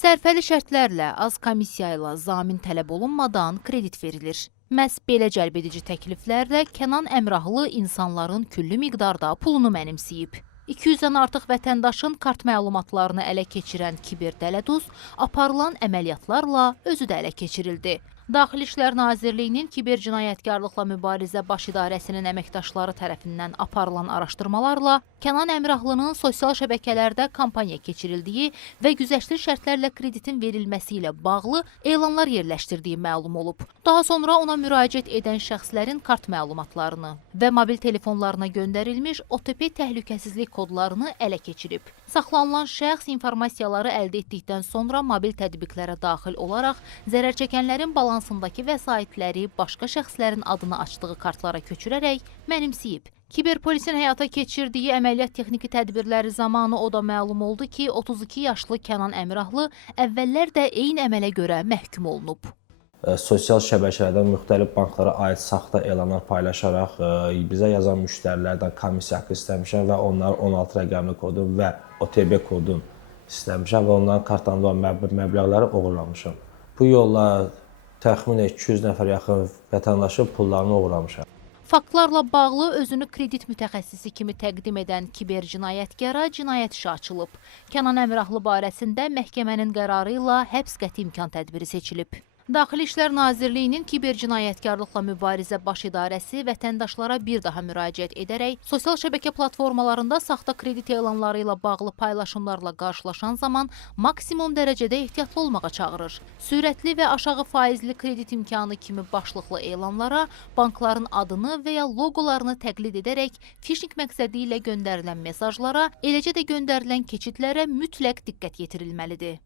Sərfəli şərtlərlə, az komissiya ilə zamin tələb olunmadan kredit verilir. Məhz belə cəlbedici təkliflərlə Kənan Əmrahlı insanların küllü miqdarda pulunu mənimsəyib. 200-dən artıq vətəndaşın kart məlumatlarını ələ keçirən kiber dələduz aparılan əməliyyatlarla özü də ələ keçirildi. Daxili İşlər Nazirliyinin Kiber Cinayətkarlıqla Mübarizə Baş İdarəsinin əməkdaşları tərəfindən aparılan araşdırmalarla Kənan Əmrahlının sosial şəbəkələrdə kampaniya keçirildiyi və güzəştli şərtlərlə kreditin verilməsi ilə bağlı elanlar yerləşdirdiyi məlum olub. Daha sonra ona müraciət edən şəxslərin kart məlumatlarını və mobil telefonlarına göndərilmiş OTP təhlükəsizlik kodlarını ələ keçirib. Saxlanılan şəxs informasiyaları əldə etdikdən sonra mobil tətbiqlərə daxil olaraq zərərçəkənlərin balansındakı vəsaitləri başqa şəxslərin adını açdığı kartlara köçürərək mənimsəyib. Kiberpolisin həyata keçirdiyi əməliyyat texniki tədbirləri zamanı o da məlum oldu ki, 32 yaşlı Kənan Əmrahlı əvvəllər də eyni əmələ görə məhkum olunub. Sosial şəbəkələrdən müxtəlif banklara aid saxta elanlar paylaşaraq bizə yazan müştərilərdən komissiya haqqı istəmişəm və onların 16 rəqəmli kodu və OTP kodunu istəmişəm və onların kartlarında məbləğləri oğurlamışam. Bu yolla təxminən 200 nəfər yaxın vətəndaşın pullarını oğurlamışam. Faktlarla bağlı özünü kredit mütəxəssisi kimi təqdim edən kiber cinayətkara cinayət işi açılıb. Kənan Əmrahlı barəsində məhkəmənin qərarı ilə həbs qəti imkan tədbiri seçilib. Daxili İşlər Nazirliyinin Kiber Cinayətkarlıqla Mübarizə Baş İdarəsi vətəndaşlara bir daha müraciət edərək sosial şəbəkə platformalarında saxta kredit elanları ilə bağlı paylaşımlarla qarşılaşan zaman maksimum dərəcədə ehtiyatlı olmağa çağırır. Sürətli və aşağı faizli kredit imkanı kimi başlıqlı elanlara bankların adını və ya loqolarını təqlid edərək fişinq məqsədi ilə göndərilən mesajlara, eləcə də göndərilən keçidlərə mütləq diqqət yetirilməlidir.